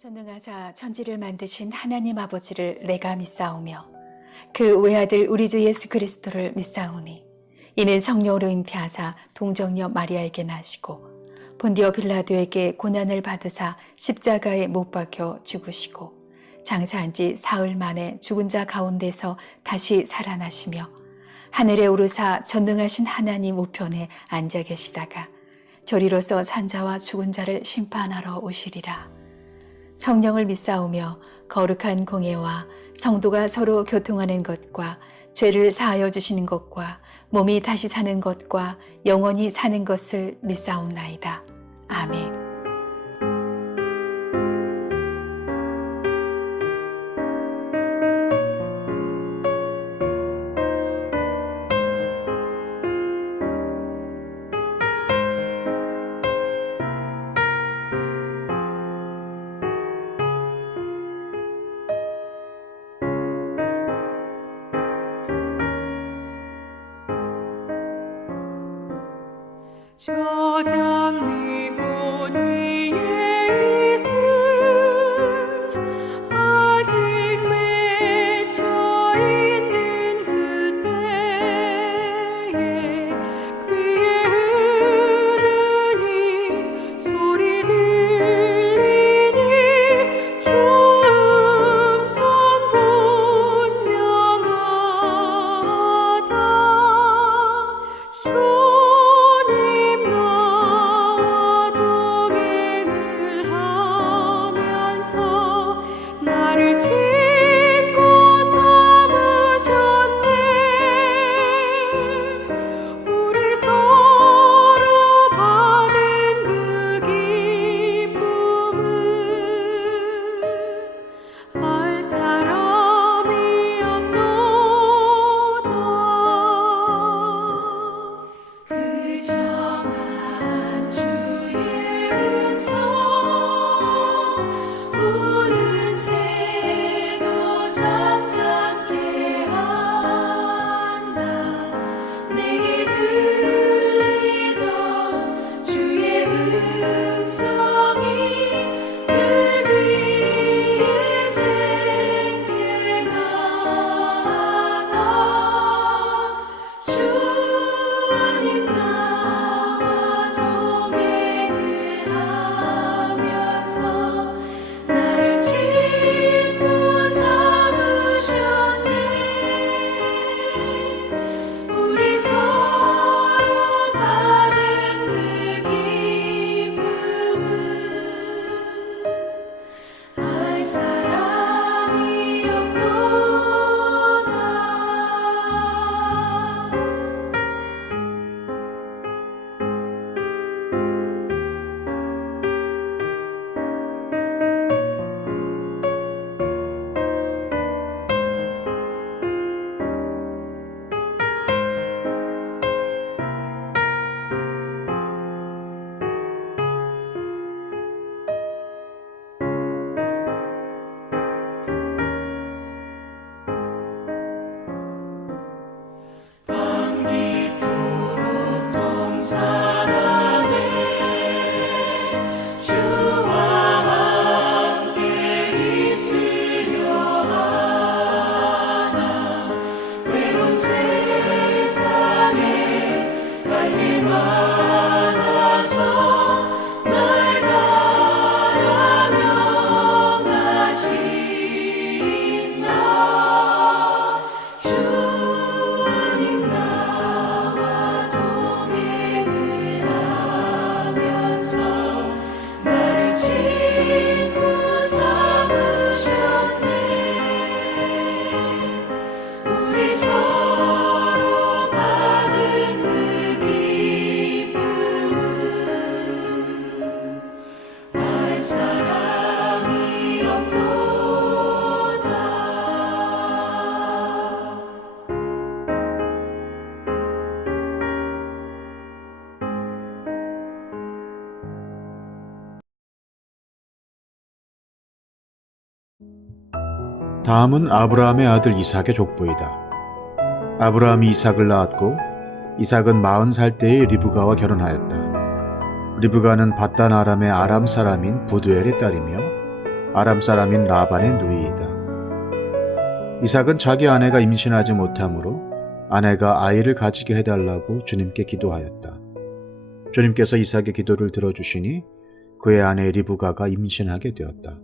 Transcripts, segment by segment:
전능하사 천지를 만드신 하나님 아버지를 내가 믿사오며 그 외아들 우리 주 예수 그리스도를 믿사오니 이는 성령으로 잉태하사 동정녀 마리아에게 나시고 본디오 빌라도에게 고난을 받으사 십자가에 못 박혀 죽으시고 장사한 지 사흘 만에 죽은 자 가운데서 다시 살아나시며 하늘에 오르사 전능하신 하나님 우편에 앉아 계시다가 저리로서 산자와 죽은 자를 심판하러 오시리라. 성령을 믿사오며 거룩한 공예와 성도가 서로 교통하는 것과 죄를 사하여 주시는 것과 몸이 다시 사는 것과 영원히 사는 것을 믿사옵나이다. 아멘. 저 장미 꽃 위에 있음 아직 맺혀 있는 그때에 귀에 흐르는 소리 들리니 주 음성 분명하다. 주님 나와 동행을 하면서 나를 친구 삼으셨네. 우리 서로 받은 그 기쁨은 알 사람이 없도다. 그 정한 주의 음성 우는 새도 잠잠케 한다. 내게 들리던 주의 음성이 늘 위에 쟁쟁하다. 주님 나와 동행을 하면서 나를 친구 삼으셨네. 우리 서로 받은 그 기쁨은 알 사람이 없도다. 밤 깊도록 동산하네. 주와 함께 있으려 하나. 외로운 세상에 갈 일 많아서 날 가라며 가신 나. 주님 나와 동행을 하면서 나를 친구 삼으셨네. 우리 서로 받은 그 기쁨은 알 사람이 없도다. 다음은 아브라함의 아들 이삭의 족보이다. 아브라함이 이삭을 낳았고 이삭은 40살 때에 리브가와 결혼하였다. 리브가는 바단 아람의 아람 사람인 부두엘의 딸이며 아람 사람인 라반의 누이이다. 이삭은 자기 아내가 임신하지 못하므로 아내가 아이를 가지게 해달라고 주님께 기도하였다. 주님께서 이삭의 기도를 들어주시니 그의 아내 리브가가 임신하게 되었다.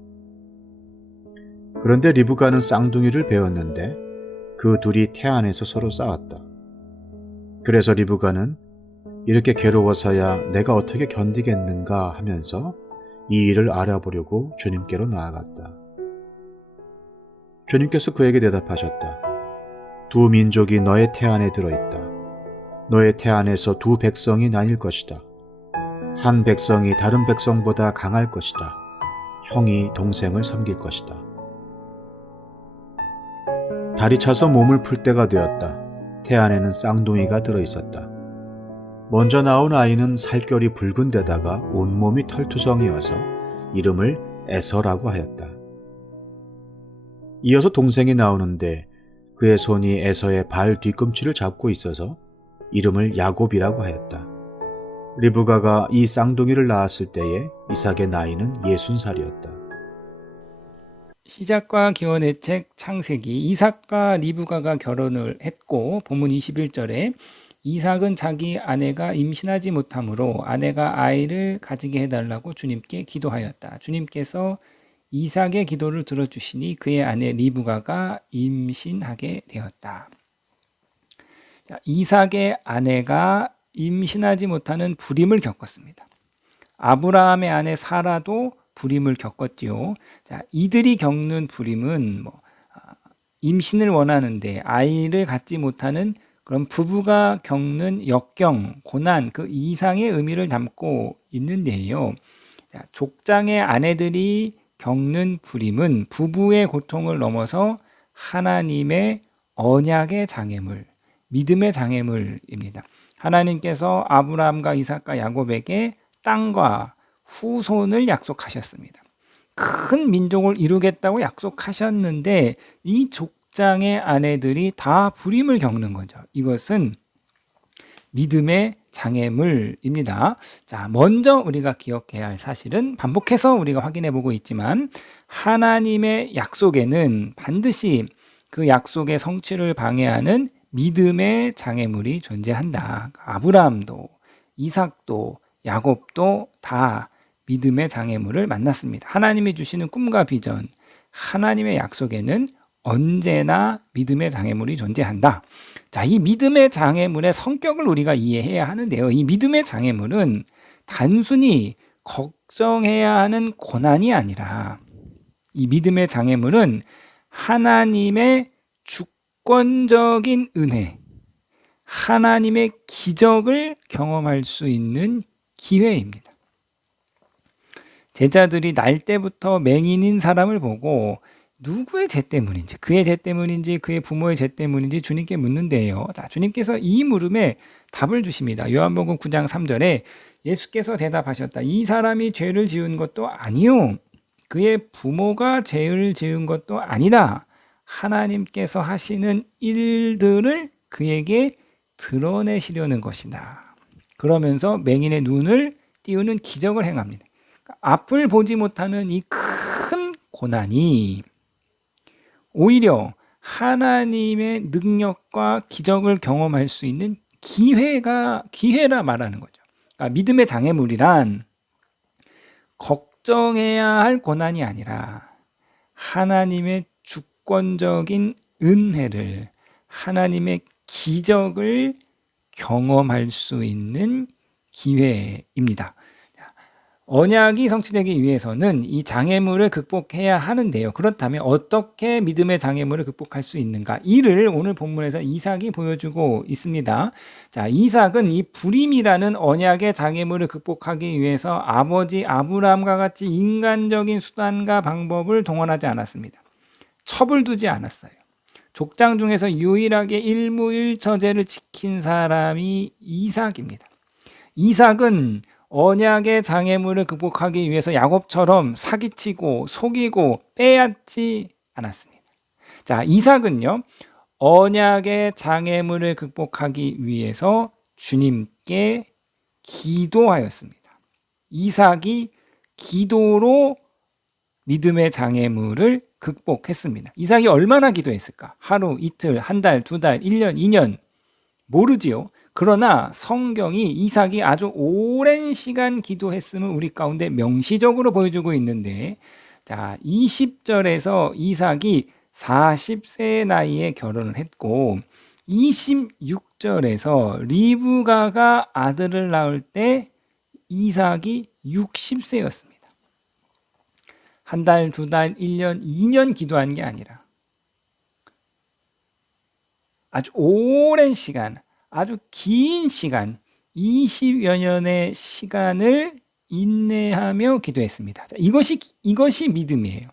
그런데 리브가는 쌍둥이를 배웠는데 그 둘이 태안에서 서로 싸웠다. 그래서 리브가는 이렇게 괴로워서야 내가 어떻게 견디겠는가 하면서 이 일을 알아보려고 주님께로 나아갔다. 주님께서 그에게 대답하셨다. 두 민족이 너의 태안에 들어있다. 너의 태안에서 두 백성이 나뉠 것이다. 한 백성이 다른 백성보다 강할 것이다. 형이 동생을 섬길 것이다. 달이 차서 몸을 풀 때가 되었다. 태안에는 쌍둥이가 들어있었다. 먼저 나온 아이는 살결이 붉은 데다가 온몸이 털투성이어서 이름을 에서라고 하였다. 이어서 동생이 나오는데 그의 손이 에서의 발 뒤꿈치를 잡고 있어서 이름을 야곱이라고 하였다. 리브가가 이 쌍둥이를 낳았을 때에 이삭의 나이는 60살이었다. 시작과 기원의 책 창세기. 이삭과 리브가가 결혼을 했고 본문 21절에 이삭은 자기 아내가 임신하지 못하므로 아내가 아이를 가지게 해달라고 주님께 기도하였다. 주님께서 이삭의 기도를 들어주시니 그의 아내 리브가가 임신하게 되었다. 자, 이삭의 아내가 임신하지 못하는 불임을 겪었습니다. 아브라함의 아내 사라도 불임을 겪었지요. 자, 이들이 겪는 불임은 임신을 원하는데 아이를 갖지 못하는 그런 부부가 겪는 역경, 고난, 그 이상의 의미를 담고 있는데요. 자, 족장의 아내들이 겪는 불임은 부부의 고통을 넘어서 하나님의 언약의 장애물, 믿음의 장애물입니다. 하나님께서 아브라함과 이삭과 야곱에게 땅과 후손을 약속하셨습니다. 큰 민족을 이루겠다고 약속하셨는데 이 족장의 아내들이 다 불임을 겪는 거죠. 이것은 믿음의 장애물입니다. 자, 먼저 우리가 기억해야 할 사실은 반복해서 우리가 확인해 보고 있지만 하나님의 약속에는 반드시 그 약속의 성취를 방해하는 믿음의 장애물이 존재한다. 아브라함도 이삭도 야곱도 다 믿음의 장애물을 만났습니다. 하나님이 주시는 꿈과 비전, 하나님의 약속에는 언제나 믿음의 장애물이 존재한다. 자, 이 믿음의 장애물의 성격을 우리가 이해해야 하는데요. 이 믿음의 장애물은 단순히 걱정해야 하는 고난이 아니라 이 믿음의 장애물은 하나님의 주권적인 은혜, 하나님의 기적을 경험할 수 있는 기회입니다. 제자들이 날 때부터 맹인인 사람을 보고 누구의 죄 때문인지, 그의 죄 때문인지 그의 부모의 죄 때문인지 주님께 묻는데요. 자, 주님께서 이 물음에 답을 주십니다. 요한복음 9장 3절에 예수께서 대답하셨다. 이 사람이 죄를 지은 것도 아니요, 그의 부모가 죄를 지은 것도 아니다. 하나님께서 하시는 일들을 그에게 드러내시려는 것이다. 그러면서 맹인의 눈을 띄우는 기적을 행합니다. 앞을 보지 못하는 이 큰 고난이 오히려 하나님의 능력과 기적을 경험할 수 있는 기회라 말하는 거죠. 그러니까 믿음의 장애물이란 걱정해야 할 고난이 아니라 하나님의 주권적인 은혜를, 하나님의 기적을 경험할 수 있는 기회입니다. 언약이 성취되기 위해서는 이 장애물을 극복해야 하는데요. 그렇다면 어떻게 믿음의 장애물을 극복할 수 있는가? 이를 오늘 본문에서 이삭이 보여주고 있습니다. 자, 이삭은 이 불임이라는 언약의 장애물을 극복하기 위해서 아버지 아브라함과 같이 인간적인 수단과 방법을 동원하지 않았습니다. 첩을 두지 않았어요. 족장 중에서 유일하게 일무일처제를 지킨 사람이 이삭입니다. 이삭은 언약의 장애물을 극복하기 위해서 야곱처럼 사기치고 속이고 빼앗지 않았습니다. 자, 이삭은요, 언약의 장애물을 극복하기 위해서 주님께 기도하였습니다. 이삭이 기도로 믿음의 장애물을 극복했습니다. 이삭이 얼마나 기도했을까? 하루, 이틀, 한 달, 두 달, 1년, 2년 모르지요. 그러나 성경이 이삭이 아주 오랜 시간 기도했음을 우리 가운데 명시적으로 보여주고 있는데, 자, 20절에서 이삭이 40세의 나이에 결혼을 했고 26절에서 리브가가 아들을 낳을 때 이삭이 60세였습니다. 한 달, 두 달, 1년, 2년 기도한 게 아니라 아주 오랜 시간, 아주 긴 시간, 20여 년의 시간을 인내하며 기도했습니다. 이것이 믿음이에요.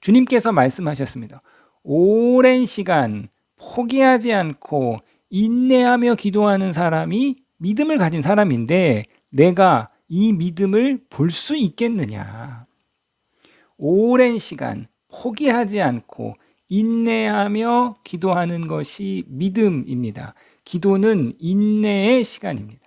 주님께서 말씀하셨습니다. 오랜 시간 포기하지 않고 인내하며 기도하는 사람이 믿음을 가진 사람인데 내가 이 믿음을 볼 수 있겠느냐. 오랜 시간 포기하지 않고 인내하며 기도하는 것이 믿음입니다. 기도는 인내의 시간입니다.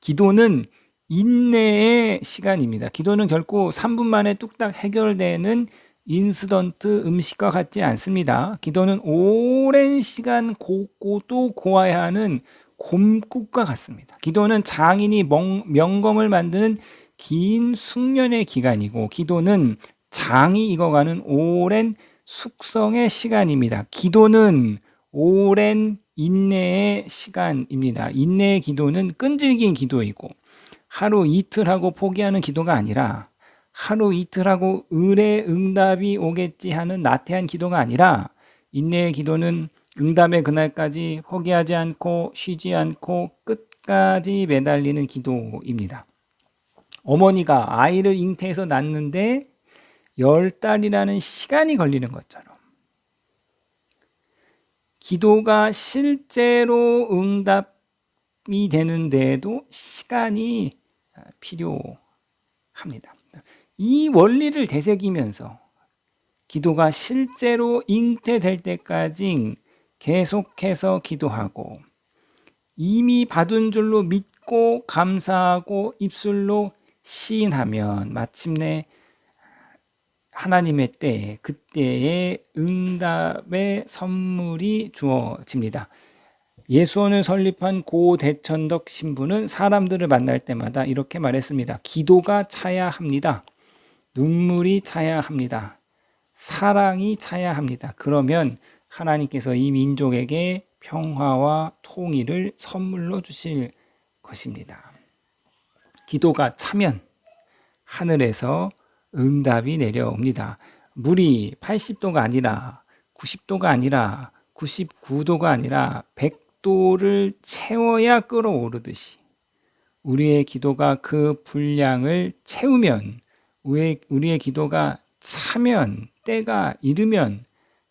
기도는 인내의 시간입니다. 기도는 결코 3분 만에 뚝딱 해결되는 인스턴트 음식과 같지 않습니다. 기도는 오랜 시간 곱고도 고아야 하는 곰국과 같습니다. 기도는 장인이 명검을 만드는 긴 숙련의 기간이고 기도는 장이 익어가는 오랜 숙성의 시간입니다. 기도는 오랜 인내의 시간입니다. 인내의 기도는 끈질긴 기도이고 하루 이틀 하고 포기하는 기도가 아니라 하루 이틀 하고 을의 응답이 오겠지 하는 나태한 기도가 아니라 인내의 기도는 응답의 그날까지 포기하지 않고 쉬지 않고 끝까지 매달리는 기도입니다. 어머니가 아이를 잉태해서 낳는데 10달이라는 시간이 걸리는 것처럼 기도가 실제로 응답이 되는데도 시간이 필요합니다. 이 원리를 되새기면서 기도가 실제로 잉태될 때까지 계속해서 기도하고 이미 받은 줄로 믿고 감사하고 입술로 시인하면 마침내 하나님의 때에 그때의 응답의 선물이 주어집니다. 예수원을 설립한 고 대천덕 신부는 사람들을 만날 때마다 이렇게 말했습니다. 기도가 차야 합니다. 눈물이 차야 합니다. 사랑이 차야 합니다. 그러면 하나님께서 이 민족에게 평화와 통일을 선물로 주실 것입니다. 기도가 차면 하늘에서 응답이 내려옵니다. 물이 80도가 아니라 90도가 아니라 99도가 아니라 100도를 채워야 끓어오르듯이 우리의 기도가 그 분량을 채우면 우리의 기도가 차면 때가 이르면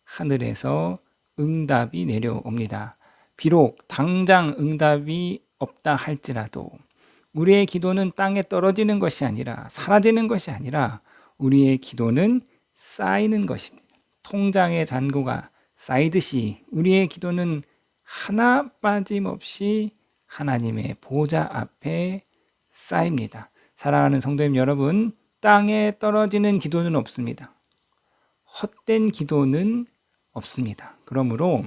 하늘에서 응답이 내려옵니다. 비록 당장 응답이 없다 할지라도 우리의 기도는 땅에 떨어지는 것이 아니라 사라지는 것이 아니라 우리의 기도는 쌓이는 것입니다. 통장의 잔고가 쌓이듯이 우리의 기도는 하나 빠짐없이 하나님의 보좌 앞에 쌓입니다. 사랑하는 성도님 여러분, 땅에 떨어지는 기도는 없습니다. 헛된 기도는 없습니다. 그러므로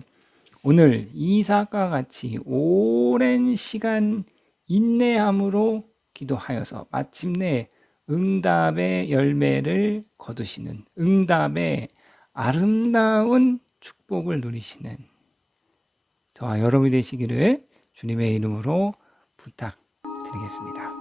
오늘 이삭과 같이 오랜 시간 인내함으로 기도하여서 마침내 응답의 열매를 거두시는 응답의 아름다운 축복을 누리시는 저와 여러분이 되시기를 주님의 이름으로 부탁드리겠습니다.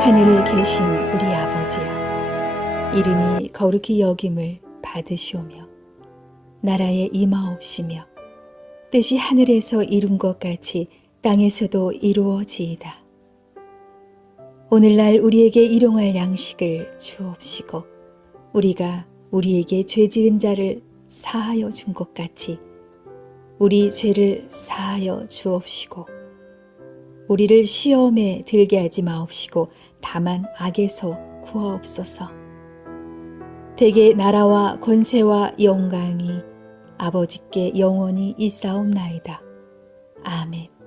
하늘에 계신 우리 아버지여, 이름이 거룩히 여김을 받으시오며 나라에 임하옵시며 뜻이 하늘에서 이룬 것 같이 땅에서도 이루어지이다. 오늘날 우리에게 일용할 양식을 주옵시고 우리가 우리에게 죄 지은 자를 사하여 준 것 같이 우리 죄를 사하여 주옵시고 우리를 시험에 들게 하지 마옵시고 다만 악에서 구하옵소서. 대개 나라와 권세와 영광이 아버지께 영원히 있사옵나이다. 아멘.